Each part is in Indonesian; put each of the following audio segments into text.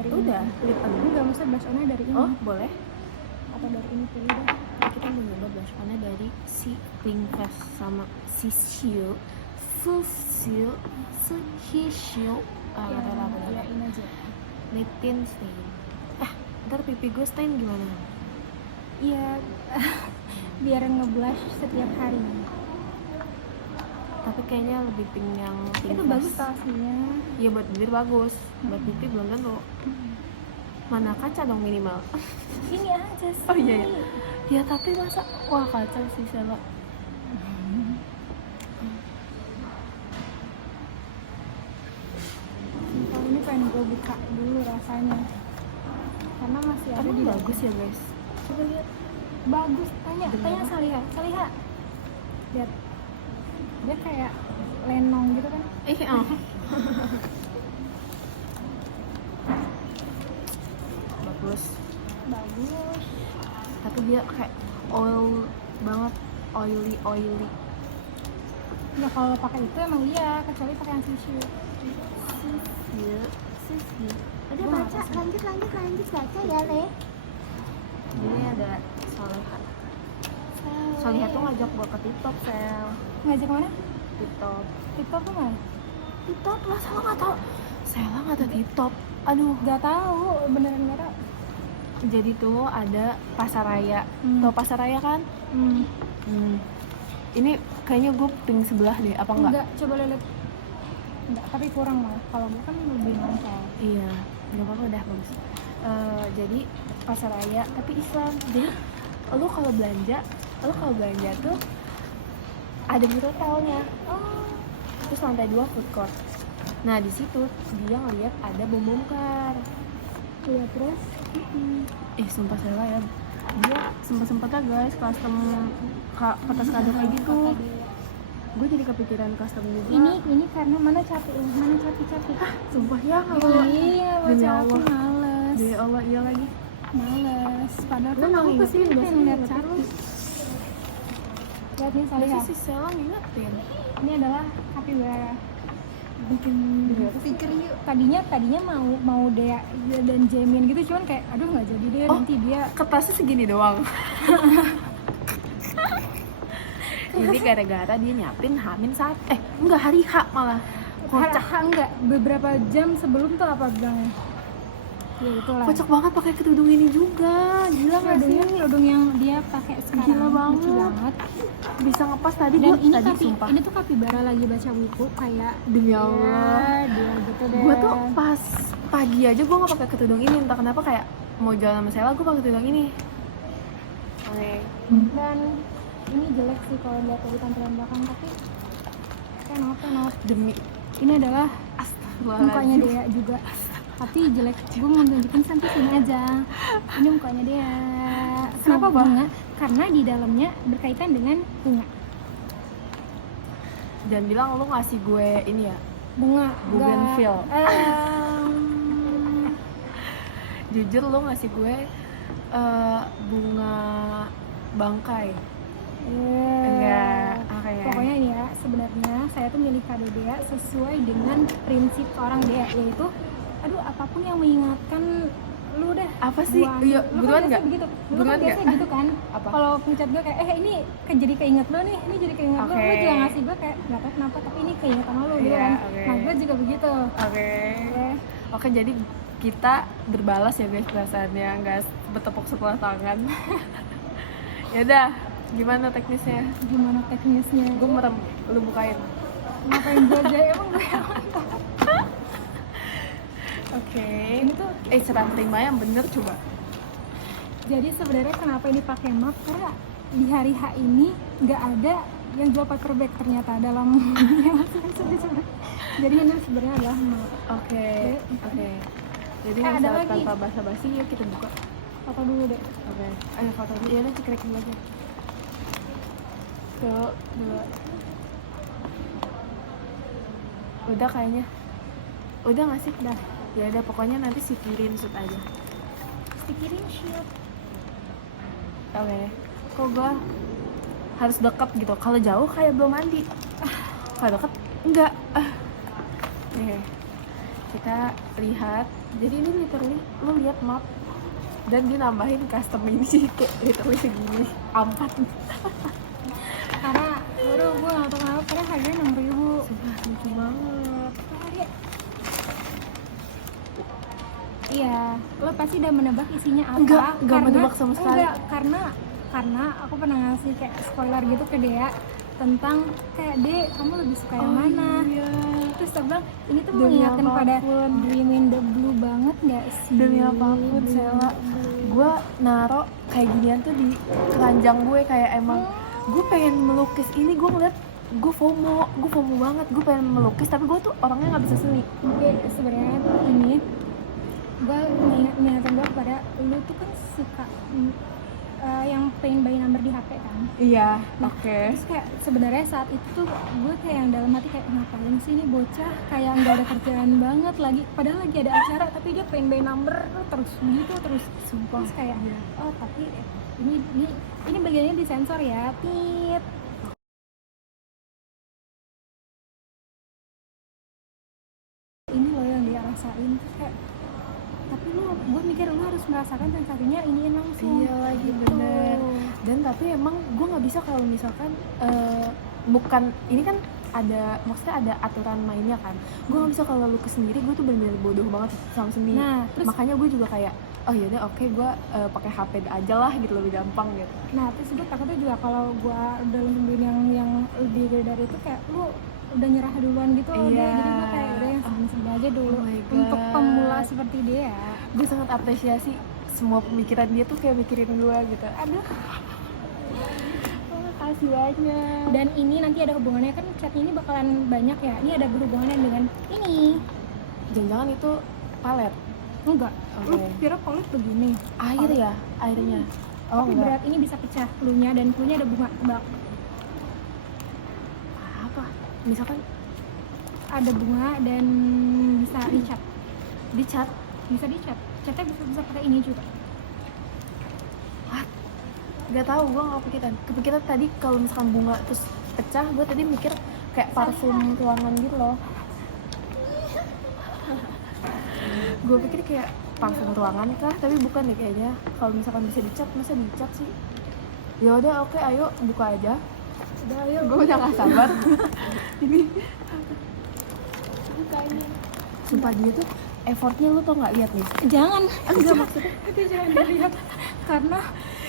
dari Udah, ini. lip on. Enggak, maksudnya blush on-nya dari ini. Oh, boleh. Atau dari ini pilih deh. Kita mau nyoba blush on-nya dari si Clean Fast sama si Shield. Full Shield, Shield. Ya, Nggak tahu apa ya ini aja. Lip tint stain. Ntar pipi gue stain gimana? Iya, biar nge-blush setiap hari. Tapi kayaknya lebih pink yang Clean Itu Fast. bagus tau aslinya. Iya, buat bibir bagus, buat pipi belum tentu. Mana kaca dong minimal. Ini aja sih. Oh iya ya. Ya tapi masa wah kaca sih Sela. Kalau ini pengen gue buka dulu rasanya. Karena masih ada Emang di bagus ya guys. Coba lihat. Bagus. Tanya Saliha. Saliha. Lihat. Dia kayak lenong gitu kan. Oh. Bagus. Bagus. Tapi dia kayak oil banget, oily. Ya kalau pakai itu emang iya, kecuali pakai yang sushi. Sisi. Udah baca, lanjut baca ya, Le. Ini ada Soleha tuh ngajak gua ke TikTok, Sel. Ngajak mana? TikTok. TikTok tuh mana? TikTok lah, Sela nggak tahu. Sela nggak tahu TikTok. Aduh. Gak tahu, beneran gak tahu. Jadi tuh ada pasar raya. Tau pasar raya kan? Ini kayaknya gue pink sebelah deh, apa enggak? Enggak, coba lihat. Enggak, tapi kurang lah. Kalau gue kan lebih nonton. Iya, nggak apa-apa udah bagus. Jadi pasar raya tapi Islam. Jadi lo kalau belanja tuh ada di hotelnya. Terus lantai 2 food court. Nah di situ dia ngeliat ada bom kar. Iya, terus? Sumpah Sela ya, dia sempet-sempetnya guys custom kertas kado kayak gitu. Gue jadi kepikiran custom juga. Ini karena mana capek. Sumpah ya Iya, demi baca aku Allah. males. Demi Allah iya lagi. Males. Padahal Lu kan nggak aku ngingetin, kesini biasanya pengen lihat ngingetin. Charlie. Lihat nih Saliha. Biasanya si Sela ngingetin. Ini adalah capybara. Bikin Iya. pikir yuk. Tadinya mau Dea dan Jamin gitu, cuman kayak aduh nggak jadi deh, nanti dia Kertasnya segini doang. Ini gara-gara dia nyiapin hari H malah. Kocak. enggak beberapa jam sebelum tuh apa bilangnya. Ya itulah. Kocak banget pakai kerudung ini juga. Gila nggak sih? Kerudung yang dia pakai sekarang. Gila banget. Lucu banget. Bisa ngepas tadi Dan gue tadi sumpah. ini tuh capybara lagi baca buku kayak Demi Allah. ya, dia gitu deh. Gue tuh pas pagi aja gue nggak pakai kerudung ini, entah kenapa kayak mau jalan sama Sela gue pakai kerudung ini. Oke. Dan ini jelek sih kalau lihat dari tampilan belakang, tapi kenapa Demi ini adalah astagfirullahaladzim. mukanya Dea juga, tapi jelek. Gue mau nunjukin sampai sini aja. Ini mukanya Dea. Kenapa Sumpah. bunga? Karena di dalamnya berkaitan dengan bunga. Dan bilang lo ngasih gue ini ya, Bunga. Bougainville. Enggak, jujur lo ngasih gue bunga bangkai. Enggak, oke. Pokoknya ini ya, sebenarnya saya tuh milih kado Dea sesuai dengan prinsip orang Dea, yaitu aduh apapun yang mengingatkan lu deh. Apa sih? Iya, Lu buruan kan nggak? biasa begitu. Lu Buruan kan biasa nggak? gitu kan. Apa? Kalau ngechat gue kayak ini jadi keinget lu nih, ini jadi keinget lu. Oke. Lu juga ngasih gue kayak nggak tahu kenapa, tapi ini keinget sama lu gitu Iya, kan. oke. Nah, gue juga begitu. Oke, jadi kita berbalas ya guys perasaannya, nggak bertepuk sebelah tangan. Ya udah, gimana teknisnya? Gimana teknisnya? Gue merem, lu bukain. Ngapain gue aja emang gue Oke. ini tuh. Serah terima yang bener coba. Jadi sebenarnya kenapa ini pakai map? Karena di hari H ini nggak ada yang jual paper bag ternyata dalam. Jadi ini sebenarnya adalah map. Oke. Jadi ada nggak usah lagi. tanpa basa-basi, yuk kita buka. Foto dulu deh. Oke. Ayo foto dulu. Ya udah cekrek dulu aja. Tuh, dua. Udah kayaknya. Udah nggak sih? Dah. Ya udah pokoknya nanti sikirin shoot aja. Pikirin shoot. Oke. Kok gue harus deket gitu. Kalau jauh kayak belum mandi. Kalau deket enggak. Nih. kita lihat. Jadi ini literally lu lihat map dan dia nambahin custom ini sih kayak literally segini ampat. Karena baru gue nggak tahu kenapa karena harganya 6.000. Sumpah lucu banget. Iya, lo pasti udah menebak isinya apa? Enggak menebak sama sekali. Enggak, karena aku pernah ngasih kayak spoiler gitu ke Dea tentang kayak Dek, kamu lebih suka yang mana? Iya. Terus dia bilang ini tuh Demi mengingatkan pada apapun. Dream in the Blue banget nggak sih? Demi apapun Sela, gue naro kayak ginian tuh di keranjang gue kayak emang gue pengen melukis ini. Gue ngeliat gue FOMO banget, gue pengen melukis tapi gue tuh orangnya nggak bisa seni. Oke, sebenarnya ini gue mengingatkan gue kepada lu tuh kan suka yang pengen by number di HP kan. Iya, Nah, oke. terus kayak sebenarnya saat itu tuh gue kayak yang dalam hati kayak ngapain sih ini bocah kayak nggak ada kerjaan banget lagi, padahal lagi ada acara tapi dia pengen by number terus gitu terus. Sumpah. Terus kayak Iya. oh tapi ini bagiannya disensor ya, tit. Ini loh yang dia rasain. Terus kayak tapi gue mikir lu harus merasakan sensasinya iniin langsung. Iya lagi Gitu. bener. Dan tapi emang gue nggak bisa kalau misalkan bukan ini kan ada, maksudnya ada aturan mainnya kan. Gue nggak bisa kalau lukis sendiri, gue tuh bener-bener bodoh banget sama seni. Nah, terus makanya gue juga kayak oh yaudah oke, gue pakai HP aja lah gitu, lebih gampang gitu. Nah, terus gue takutnya juga kalau gue udah nungguin yang lebih dari itu kayak lu udah nyerah duluan gitu. Iya. Jadi gue kayak udah yang segini aja dulu. Oh my God. Untuk pemula seperti dia. Gue sangat apresiasi semua pemikiran dia tuh kayak mikirin gue gitu. Aduh, makasih banyak. Dan ini nanti ada hubungannya kan, catnya ini bakalan banyak ya. Ini ada berhubungannya dengan ini. Jangan-jangan itu palet. Enggak. Lu Oke. kira polit begini. Air ya, airnya. Oh Tapi enggak. berat ini bisa pecah cluenya dan cluenya ada bunga bak. Apa? Misalkan Ada bunga dan bisa dicat. dicat. Bisa dicat. Catnya bisa pakai ini juga. Gak tahu, gue gak kepikiran tadi kalau misalkan bunga terus pecah. Gue tadi mikir kayak parfum ruangan gitu loh. Gue pikir kayak parfum ruangan kah, tapi bukan deh kayaknya. Kalau misalkan bisa dicat, masa dicat sih? Ya udah oke, ayo buka aja. Udah ayo. Gue udah gak sabar. Ini bukanya. Sumpah dia tuh effortnya lu tau gak, lihat nih. Jangan. Enggak maksudnya Itu jangan dilihat karena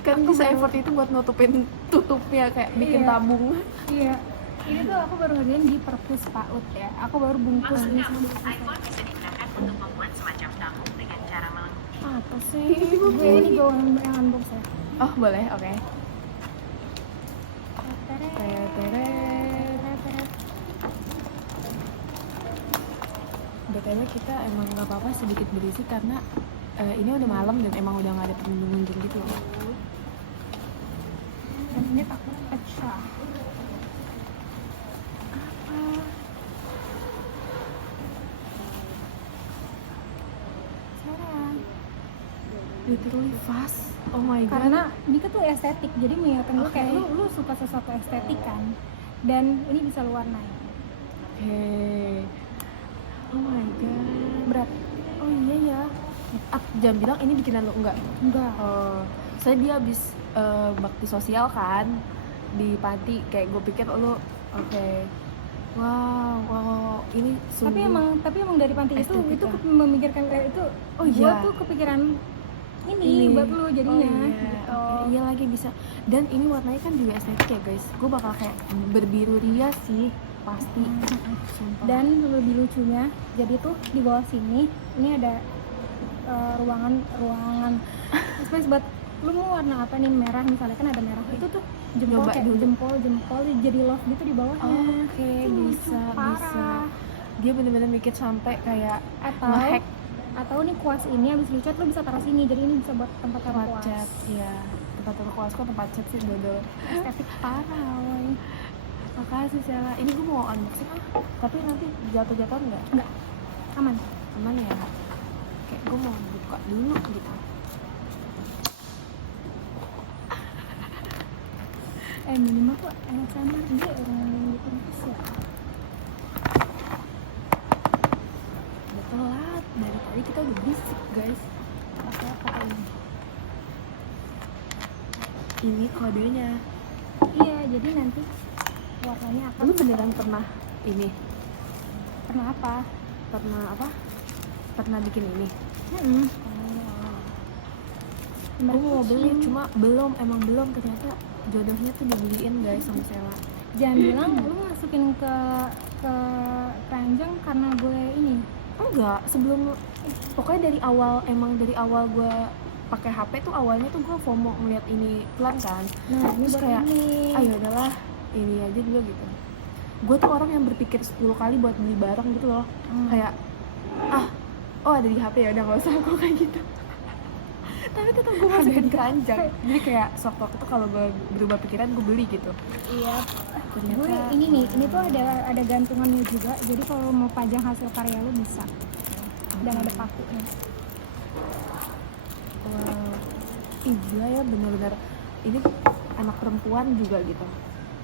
kan bisa effort itu buat nutupin tutupnya kayak bikin Iya. tabung. iya, ini tuh aku baru ngerjain di perpus PAUD ya. Aku baru bungkus ini sama iPhone bisa digunakan untuk membuat semacam tabung dengan cara melengkapi. Apa sih? gue ini gue yang unbox ya. Oh boleh, oke. Teret, teret, teret. BTW kita emang nggak apa-apa sedikit berisik karena ini udah malam dan emang udah nggak ada pengunjung gitu loh. Dan ini takut pecah. Sarah. Literally fast. Oh my god. Karena Dika tuh estetik, jadi mengingatkan gue kayak Oke. lu suka sesuatu estetik kan, dan ini bisa lu warnai. Oke. Oh my god. Berat? Oh iya ya. Jangan bilang ini bikinan lo enggak. Enggak. Oh, saya dia habis bakti sosial kan di panti, kayak gue pikir lo oke. Wow, ini sungguh. Tapi emang dari panti itu estetika. memikirkan kayak itu. Oh Gua iya. tuh kepikiran ini buat lu jadinya. Oh, iya. Gitu. Oke, iya lagi bisa. Dan ini warnanya kan juga estetik ya guys. Gue bakal kayak berbiru rias sih pasti. Sumpah. Dan lebih lucunya, jadi tuh di bawah sini ini ada ruangan space buat lu mau warna apa nih, merah misalnya kan ada merah itu tuh jempol, Coba kayak dulu. jempol jadi love gitu di bawahnya. Oke, Itu lucu bisa. parah. Dia bener-bener mikir sampai kayak Atau nge-hack nih kuas ini habis lu cat lu bisa taruh sini, jadi ini bisa buat tempat taruh tempat kuas. chat. Iya, tempat taruh kuas kok tempat chat sih dodol. Estetik parah woy. Makasih Sela. Ini gue mau unboxing tapi nanti jatuh-jatuhan nggak? Enggak, aman. Aman ya? Kayak gue mau buka dulu gitu. Minimal kok ASMR dia orang yang di kampus ya. Betul. kita udah berisik guys. pakai apa ini? Ini kodenya. Iya, jadi nanti warnanya akan Lu beneran pernah ini? pernah apa? Pernah apa? Pernah bikin ini? Hmm. Gue mau beli, cuma emang belum. Ternyata jodohnya tuh dibeliin guys sama Sela. Jangan bilang lu masukin ke keranjang karena gue ini. Enggak, sebelum pokoknya dari awal gue pakai HP tuh awalnya tuh gue FOMO ngeliat ini iklan kan. Nah, ini Terus buat kayak ini. ayo udahlah ini aja dulu gitu. Gue tuh orang yang berpikir 10 kali buat beli barang gitu loh. Kayak ada di HP ya udah nggak usah gue kayak gitu. Tapi tetap gue masukin keranjang. Jadi kayak sewaktu tuh kalau gue berubah pikiran gue beli gitu. Iya. Ternyata Gue ini tuh ada gantungannya juga. Jadi kalau mau pajang hasil karya lu bisa. Dan ada pakunya. Wow. Iya ya benar-benar ini anak perempuan juga gitu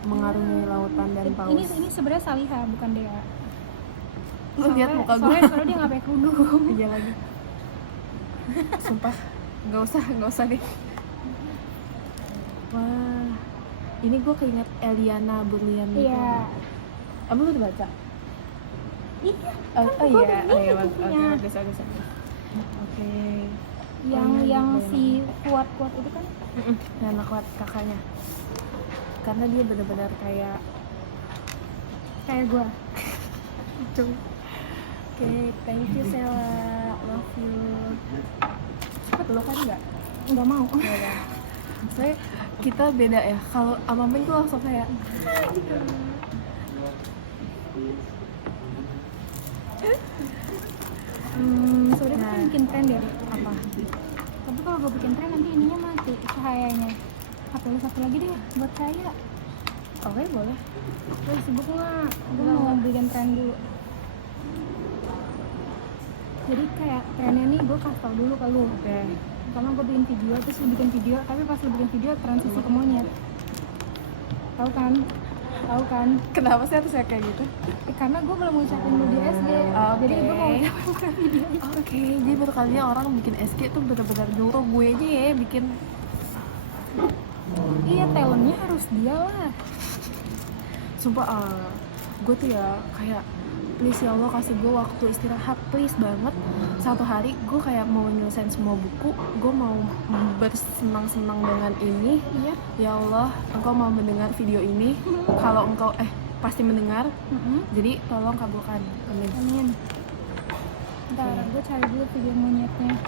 mengarungi lautan dan paus. Ini sebenarnya Saliha bukan Dea. Lu lihat muka gue. Soalnya dia nggak pakai kerudung. Iya lagi. Sumpah nggak usah deh. Wah, ini gue keinget Eliana Berlian gitu. Iya. Kamu udah baca? Iya. Oh gua iya, udah ini oke, bukunya. bagus. Oke. Yang si kuat-kuat itu kan. Yang anak kuat kakaknya. Karena dia benar-benar kayak Gue. Oke, thank you Sela, love you. Lo kan nggak Nggak mau. ya? Soalnya kita beda ya. Kalau sama Ming tuh langsung kayak gitu. Sebenarnya Nah. kan bikin tren deh. Apa? Tapi kalau gue bikin tren nanti ininya mati cahayanya. HP lu satu lagi deh buat cahaya. Oke, boleh. Lu sibuk nggak? Gue mau bikin tren dulu. Jadi kayak trennya nih gue kasih tau dulu ke lu. Oke. Pertama gue bikin video, terus lu bikin video, tapi pas lu bikin video transisi ke monyet. Tahu kan? Kenapa sih harus kayak gitu? Karena gue belum ngucapin lu di SD. Jadi gue mau ngucapin ke video itu. Oke, jadi baru kalinya orang bikin SG tuh benar-benar nyuruh gue aja ya bikin. Iya, talentnya harus dia lah. Sumpah, gue tuh ya kayak please ya Allah kasih gue waktu istirahat, please banget. Satu hari gue kayak mau nyelesain semua buku, gue mau bersenang-senang dengan ini. Iya. Ya Allah, engkau mau mendengar video ini. Kalau engkau pasti mendengar, jadi tolong kabulkan. Amin. Amin. Ntar gue cari dulu video monyetnya.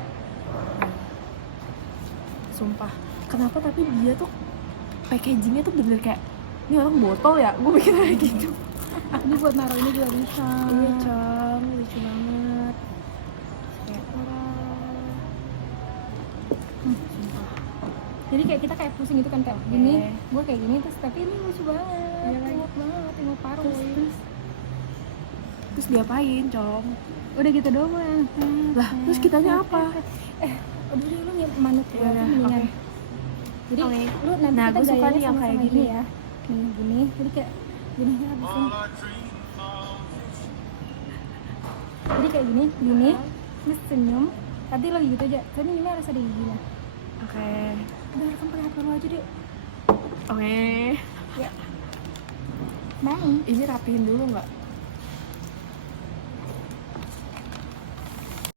Sumpah, kenapa tapi dia tuh packagingnya tuh bener kayak ini orang botol ya, gue mikir kayak gitu. Ini buat naruh ini juga bisa. Iya Cong, lucu banget. Kayak sumpah. Jadi kayak kita kayak pusing gitu kan kayak gini, gue kayak gini terus tapi ini lucu banget. Iya kan? Imut banget, imut paruh. Terus diapain Cong? Udah gitu doang. Lah, terus kitanya apa? Udah deh lu manut gue Yaudah, tuh mendingan. oke. Jadi Oke. lu nanti Nah, kita gue suka gayanya nih yang kayak sama-sama gini. ya. Nih gini, jadi kayak gini ya habisin. Jadi kayak gini, terus senyum. Tadi lagi gitu aja. Tapi ini harus ada giginya. Oke. Udah rekam pakai HP lu aja deh. Oke. Ya. Bye. Ini rapihin dulu nggak?